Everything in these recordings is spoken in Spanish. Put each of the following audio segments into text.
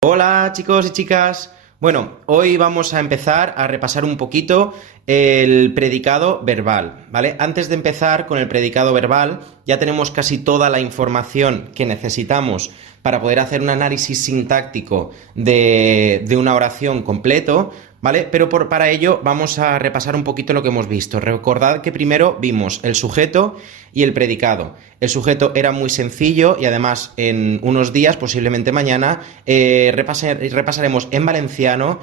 Hola chicos y chicas. Bueno, hoy vamos a empezar a repasar un poquito el predicado verbal, ¿vale? Antes de empezar con el predicado verbal, ya tenemos casi toda la información que necesitamos para poder hacer un análisis sintáctico de una oración completo, ¿vale? Pero para ello vamos a repasar un poquito lo que hemos visto. Recordad que primero vimos el sujeto y el predicado. El sujeto era muy sencillo y además en unos días, posiblemente mañana, repasaremos en valenciano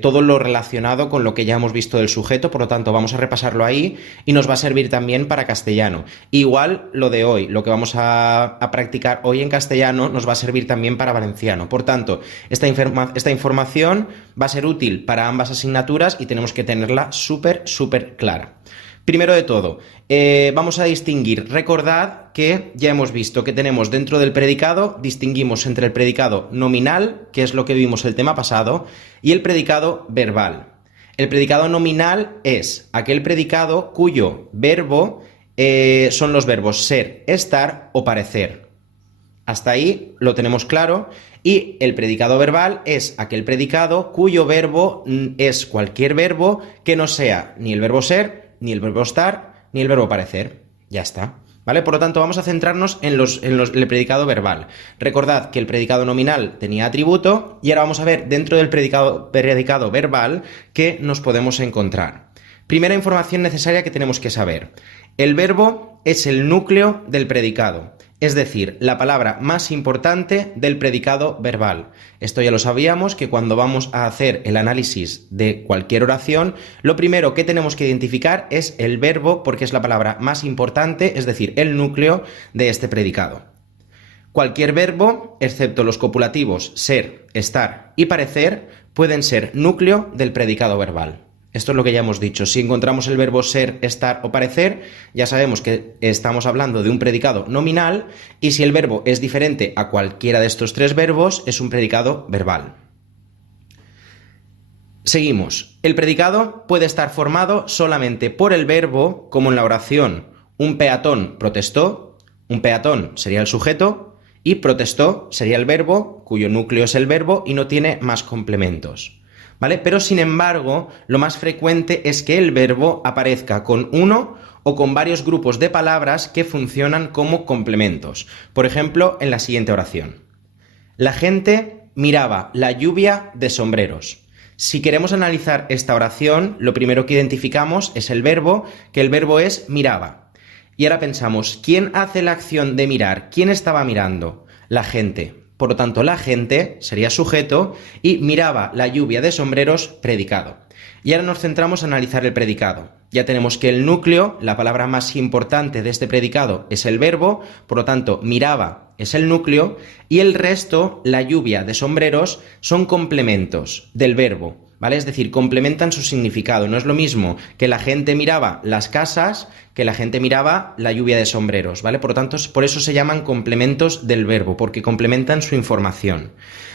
todo lo relacionado con lo que ya hemos visto del sujeto, por lo tanto vamos a repasarlo ahí y nos va a servir también para castellano. Igual lo de hoy, lo que vamos a practicar hoy en castellano nos va a servir también para valenciano. Por tanto, esta información va a ser útil para ambas asignaturas y tenemos que tenerla súper clara. Primero de todo, vamos a distinguir. Recordad que ya hemos visto que tenemos dentro del predicado, distinguimos entre el predicado nominal, que es lo que vimos el tema pasado, y el predicado verbal. El predicado nominal es aquel predicado cuyo verbo son los verbos ser, estar o parecer. Hasta ahí lo tenemos claro. Y el predicado verbal es aquel predicado cuyo verbo es cualquier verbo que no sea ni el verbo ser, ni el verbo estar, ni el verbo parecer. Ya está, ¿vale? Por lo tanto, vamos a centrarnos en el predicado verbal. Recordad que el predicado nominal tenía atributo y ahora vamos a ver dentro del predicado verbal qué nos podemos encontrar. Primera información necesaria que tenemos que saber. El verbo es el núcleo del predicado, es decir, la palabra más importante del predicado verbal. Esto ya lo sabíamos, que cuando vamos a hacer el análisis de cualquier oración, lo primero que tenemos que identificar es el verbo, porque es la palabra más importante, es decir, el núcleo de este predicado. Cualquier verbo, excepto los copulativos ser, estar y parecer, pueden ser núcleo del predicado verbal. Esto es lo que ya hemos dicho. Si encontramos el verbo ser, estar o parecer, ya sabemos que estamos hablando de un predicado nominal, y si el verbo es diferente a cualquiera de estos tres verbos, es un predicado verbal. Seguimos. El predicado puede estar formado solamente por el verbo, como en la oración un peatón protestó. Un peatón sería el sujeto y protestó sería el verbo, cuyo núcleo es el verbo y no tiene más complementos. ¿Vale? Pero sin embargo, lo más frecuente es que el verbo aparezca con uno o con varios grupos de palabras que funcionan como complementos. Por ejemplo, en la siguiente oración. La gente miraba la lluvia de sombreros. Si queremos analizar esta oración, lo primero que identificamos es el verbo, que el verbo es miraba. Y ahora pensamos, ¿quién hace la acción de mirar? ¿Quién estaba mirando? La gente. Por lo tanto, la gente sería sujeto y miraba la lluvia de sombreros, predicado. Y ahora nos centramos en analizar el predicado. Ya tenemos que el núcleo, la palabra más importante de este predicado, es el verbo, por lo tanto, miraba es el núcleo, y el resto, la lluvia de sombreros, son complementos del verbo, ¿vale? Es decir, complementan su significado. No es lo mismo que la gente miraba las casas que la gente miraba la lluvia de sombreros, ¿vale? Por lo tanto, por eso se llaman complementos del verbo, porque complementan su información,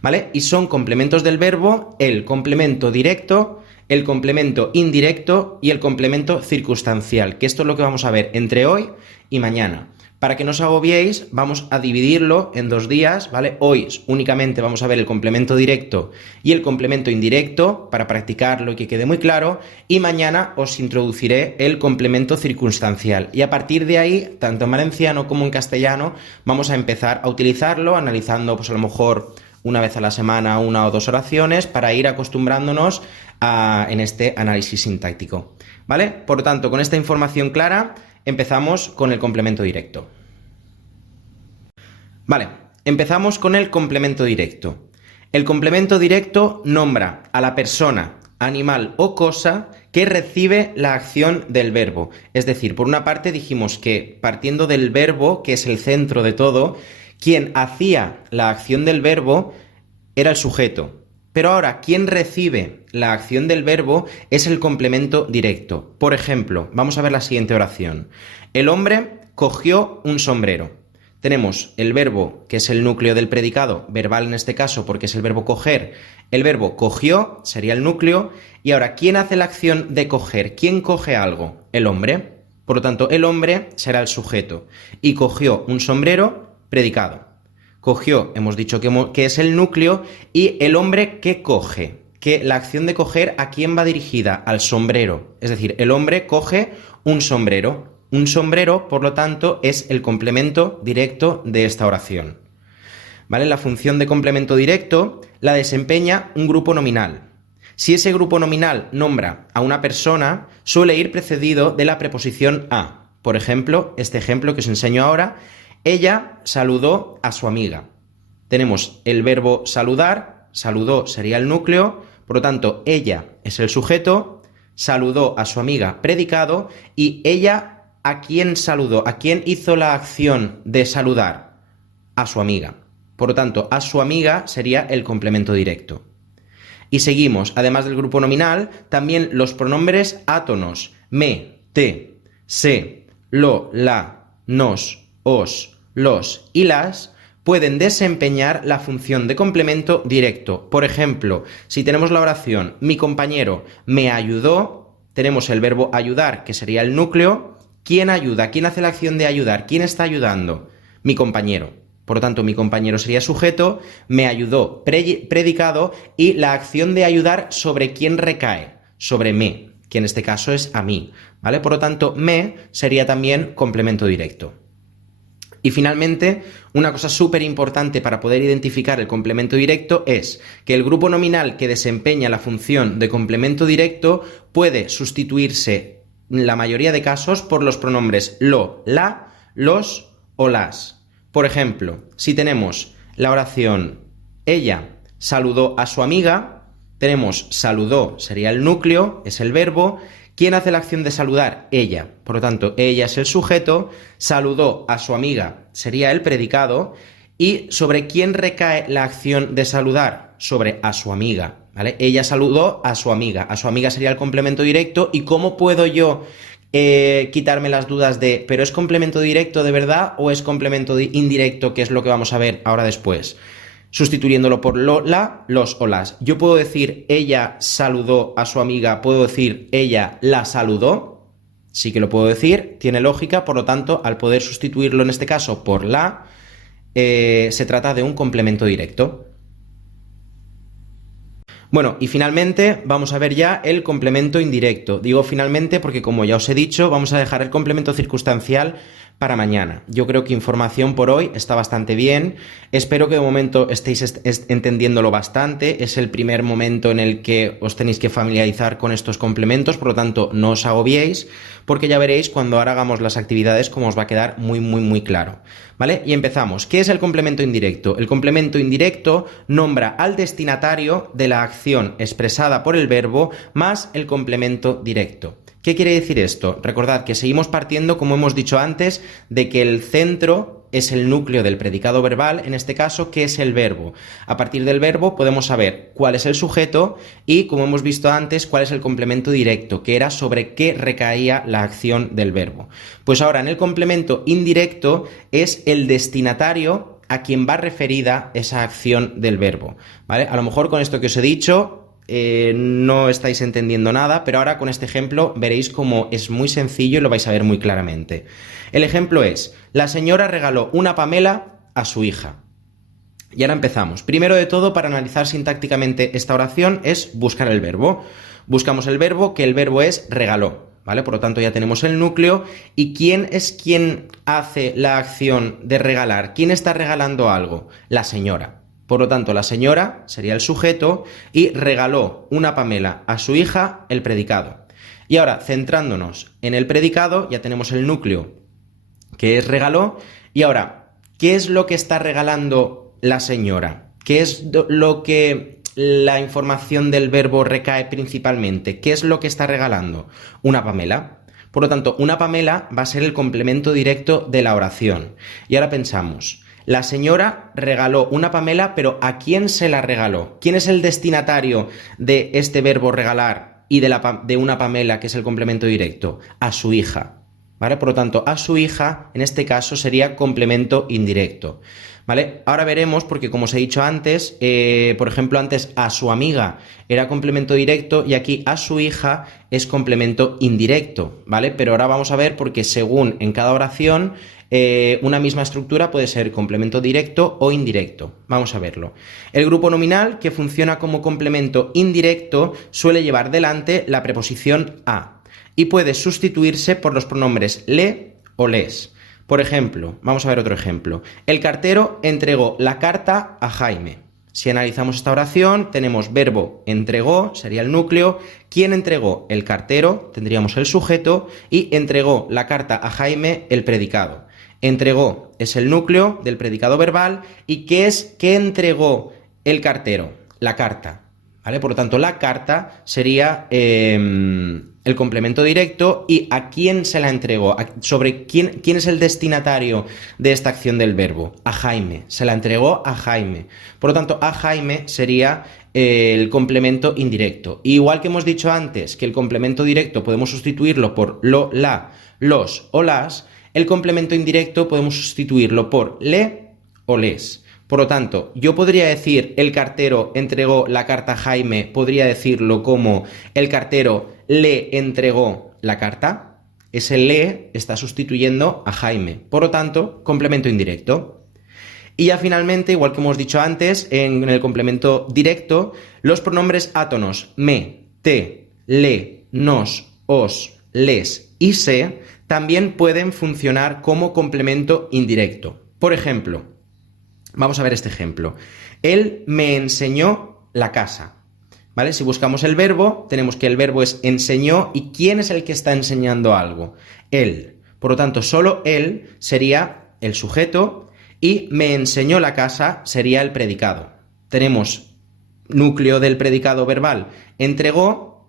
¿vale? Y son complementos del verbo el complemento directo, el complemento indirecto y el complemento circunstancial, que esto es lo que vamos a ver entre hoy y mañana. Para que no os agobiéis, vamos a dividirlo en 2 días, ¿vale? Hoy únicamente vamos a ver el complemento directo y el complemento indirecto para practicarlo y que quede muy claro, y mañana os introduciré el complemento circunstancial. Y a partir de ahí, tanto en valenciano como en castellano, vamos a empezar a utilizarlo, analizando pues a lo mejor una vez a la semana, 1 o 2 oraciones, para ir acostumbrándonos en este análisis sintáctico, ¿vale? Por lo tanto, con esta información clara, empezamos con el complemento directo. Vale, empezamos con el complemento directo. El complemento directo nombra a la persona, animal o cosa que recibe la acción del verbo. Es decir, por una parte dijimos que partiendo del verbo, que es el centro de todo, quien hacía la acción del verbo era el sujeto. Pero ahora, quien recibe la acción del verbo es el complemento directo. Por ejemplo, vamos a ver la siguiente oración. El hombre cogió un sombrero. Tenemos el verbo, que es el núcleo del predicado, verbal en este caso, porque es el verbo coger. El verbo cogió sería el núcleo. Y ahora, ¿quién hace la acción de coger? ¿Quién coge algo? El hombre. Por lo tanto, el hombre será el sujeto. Y cogió un sombrero, predicado. cogió, hemos dicho que es el núcleo, y el hombre que coge, que la acción de coger, ¿a quién va dirigida? Al sombrero. Es decir, el hombre coge un sombrero. Un sombrero, por lo tanto, es el complemento directo de esta oración. ¿Vale? La función de complemento directo la desempeña un grupo nominal. Si ese grupo nominal nombra a una persona, suele ir precedido de la preposición a. Por ejemplo, este ejemplo que os enseño ahora, ella saludó a su amiga. Tenemos el verbo saludar, saludó sería el núcleo, por lo tanto, ella es el sujeto, saludó a su amiga predicado, y ella, ¿a quién saludó? ¿A quién hizo la acción de saludar? A su amiga. Por lo tanto, a su amiga sería el complemento directo. Y seguimos, además del grupo nominal, también los pronombres átonos, me, te, se, lo, la, nos, os, los y las, pueden desempeñar la función de complemento directo. Por ejemplo, si tenemos la oración, mi compañero me ayudó, tenemos el verbo ayudar, que sería el núcleo. ¿Quién ayuda? ¿Quién hace la acción de ayudar? ¿Quién está ayudando? Mi compañero. Por lo tanto, mi compañero sería sujeto, me ayudó predicado, y la acción de ayudar, ¿sobre quién recae? Sobre me, que en este caso es a mí, ¿vale? Por lo tanto, me sería también complemento directo. Y finalmente, una cosa súper importante para poder identificar el complemento directo es que el grupo nominal que desempeña la función de complemento directo puede sustituirse en la mayoría de casos por los pronombres lo, la, los o las. Por ejemplo, si tenemos la oración ella saludó a su amiga, tenemos saludó sería el núcleo, es el verbo. ¿Quién hace la acción de saludar? Ella. Por lo tanto, ella es el sujeto, saludó a su amiga sería el predicado, y ¿sobre quién recae la acción de saludar? Sobre a su amiga, ¿vale? Ella saludó a su amiga sería el complemento directo. ¿Y cómo puedo yo quitarme las dudas de, pero es complemento directo de verdad o es complemento indirecto, que es lo que vamos a ver ahora después? Sustituyéndolo por lo, la, los o las. Yo puedo decir ella saludó a su amiga, puedo decir ella la saludó, sí que lo puedo decir, tiene lógica, por lo tanto, al poder sustituirlo en este caso por la, se trata de un complemento directo. Bueno, y finalmente vamos a ver ya el complemento indirecto. Digo finalmente porque, como ya os he dicho, vamos a dejar el complemento circunstancial para mañana. Yo creo que información por hoy está bastante bien. Espero que de momento estéis entendiéndolo bastante. Es el primer momento en el que os tenéis que familiarizar con estos complementos, por lo tanto, no os agobiéis, porque ya veréis cuando ahora hagamos las actividades cómo os va a quedar muy claro. ¿Vale? Y empezamos. ¿Qué es el complemento indirecto? El complemento indirecto nombra al destinatario de la acción expresada por el verbo más el complemento directo. ¿Qué quiere decir esto? Recordad que seguimos partiendo, como hemos dicho antes, de que el centro es el núcleo del predicado verbal, en este caso, que es el verbo. A partir del verbo podemos saber cuál es el sujeto y, como hemos visto antes, cuál es el complemento directo, que era sobre qué recaía la acción del verbo. Pues ahora, en el complemento indirecto es el destinatario a quien va referida esa acción del verbo, ¿vale? A lo mejor con esto que os he dicho no estáis entendiendo nada, pero ahora con este ejemplo veréis cómo es muy sencillo y lo vais a ver muy claramente. El ejemplo es, la señora regaló una pamela a su hija. Y ahora empezamos. Primero de todo, para analizar sintácticamente esta oración, es buscar el verbo. Buscamos el verbo, que el verbo es regaló, ¿vale? Por lo tanto, ya tenemos el núcleo. ¿Y quién es quien hace la acción de regalar? ¿Quién está regalando algo? La señora. Por lo tanto, la señora sería el sujeto y regaló una pamela a su hija, el predicado. Y ahora, centrándonos en el predicado, ya tenemos el núcleo, que es regaló. Y ahora, ¿qué es lo que está regalando la señora? ¿Qué es lo que la información del verbo recae principalmente? ¿Qué es lo que está regalando? Una pamela. Por lo tanto, una pamela va a ser el complemento directo de la oración. Y ahora pensamos, la señora regaló una pamela, pero ¿a quién se la regaló? ¿Quién es el destinatario de este verbo regalar y de una pamela, que es el complemento directo? A su hija, ¿vale? Por lo tanto, a su hija, en este caso, sería complemento indirecto, ¿vale? Ahora veremos, porque como os he dicho antes, por ejemplo, antes a su amiga era complemento directo y aquí a su hija es complemento indirecto, ¿vale? Pero ahora vamos a ver porque según en cada oración una misma estructura puede ser complemento directo o indirecto. Vamos a verlo. El grupo nominal, que funciona como complemento indirecto, suele llevar delante la preposición a y puede sustituirse por los pronombres le o les. Por ejemplo, vamos a ver otro ejemplo. El cartero entregó la carta a Jaime. Si analizamos esta oración, tenemos verbo entregó, sería el núcleo, ¿quién entregó? El cartero, tendríamos el sujeto, y entregó la carta a Jaime, el predicado. Entregó es el núcleo del predicado verbal, ¿y qué entregó el cartero? La carta, ¿vale? Por lo tanto, la carta sería el complemento directo, y ¿a quién se la entregó? Sobre quién es el destinatario de esta acción del verbo. A Jaime. Se la entregó a Jaime. Por lo tanto, a Jaime sería el complemento indirecto. Igual que hemos dicho antes que el complemento directo podemos sustituirlo por lo, la, los o las, el complemento indirecto podemos sustituirlo por le o les. Por lo tanto, yo podría decir el cartero entregó la carta a Jaime, podría decirlo como el cartero le entregó la carta. Ese le está sustituyendo a Jaime. Por lo tanto, complemento indirecto. Y ya finalmente, igual que hemos dicho antes, en el complemento directo, los pronombres átonos me, te, le, nos, os, les y se también pueden funcionar como complemento indirecto. Por ejemplo, vamos a ver este ejemplo. Él me enseñó la casa. ¿Vale? Si buscamos el verbo, tenemos que el verbo es enseñó, ¿y quién es el que está enseñando algo? Él. Por lo tanto, solo él sería el sujeto y me enseñó la casa sería el predicado. Tenemos núcleo del predicado verbal, enseñó,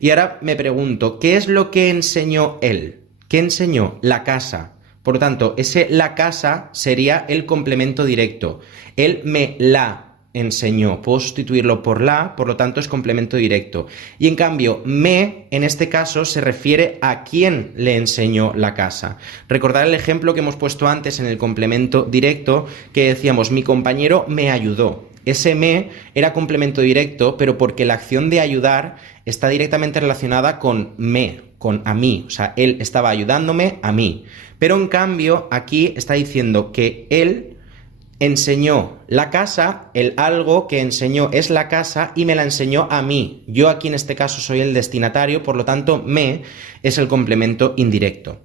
y ahora me pregunto, ¿qué es lo que enseñó él? ¿Qué enseñó? La casa. Por lo tanto, la casa sería el complemento directo. Él me la enseñó. Puedo sustituirlo por la, por lo tanto es complemento directo. Y en cambio, me, en este caso, se refiere a quién le enseñó la casa. Recordad el ejemplo que hemos puesto antes en el complemento directo, que decíamos, mi compañero me ayudó. Ese me era complemento directo, pero porque la acción de ayudar está directamente relacionada con me, con a mí. O sea, él estaba ayudándome a mí. Pero en cambio, aquí está diciendo que él enseñó la casa, el algo que enseñó es la casa y me la enseñó a mí. Yo aquí en este caso soy el destinatario, por lo tanto me es el complemento indirecto.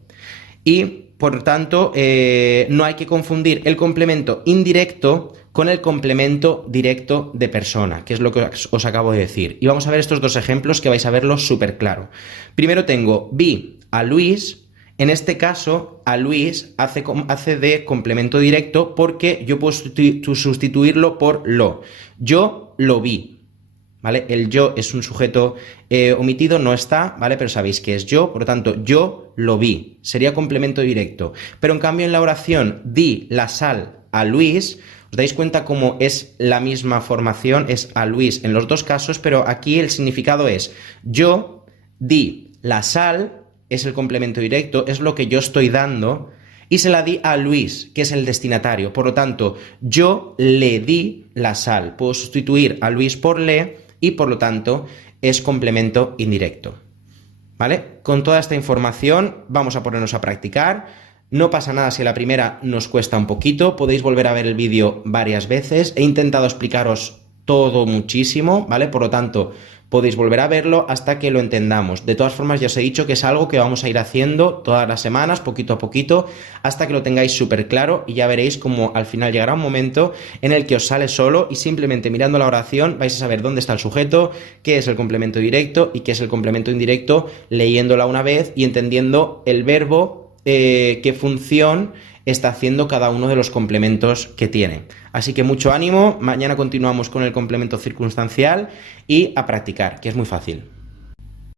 Y por tanto no hay que confundir el complemento indirecto con el complemento directo de persona, que es lo que os acabo de decir. Y vamos a ver estos dos ejemplos que vais a verlo súper claro. Primero tengo, vi a Luis. En este caso, a Luis hace de complemento directo porque yo puedo sustituirlo por lo. Yo lo vi, ¿vale? El yo es un sujeto omitido, no está, ¿vale? Pero sabéis que es yo, por lo tanto, yo lo vi. Sería complemento directo. Pero en cambio en la oración, di la sal a Luis, os dais cuenta cómo es la misma formación, es a Luis en los dos casos, pero aquí el significado es yo di la sal, es el complemento directo, es lo que yo estoy dando, y se la di a Luis, que es el destinatario. Por lo tanto, yo le di la sal. Puedo sustituir a Luis por le y, por lo tanto, es complemento indirecto. ¿Vale? Con toda esta información vamos a ponernos a practicar. No pasa nada si a la primera nos cuesta un poquito. Podéis volver a ver el vídeo varias veces. He intentado explicaros todo muchísimo, ¿vale? Por lo tanto, podéis volver a verlo hasta que lo entendamos. De todas formas, ya os he dicho que es algo que vamos a ir haciendo todas las semanas, poquito a poquito, hasta que lo tengáis súper claro, y ya veréis cómo al final llegará un momento en el que os sale solo y simplemente mirando la oración vais a saber dónde está el sujeto, qué es el complemento directo y qué es el complemento indirecto, leyéndola una vez y entendiendo el verbo, qué función está haciendo cada uno de los complementos que tiene. Así que mucho ánimo, mañana continuamos con el complemento circunstancial y a practicar, que es muy fácil.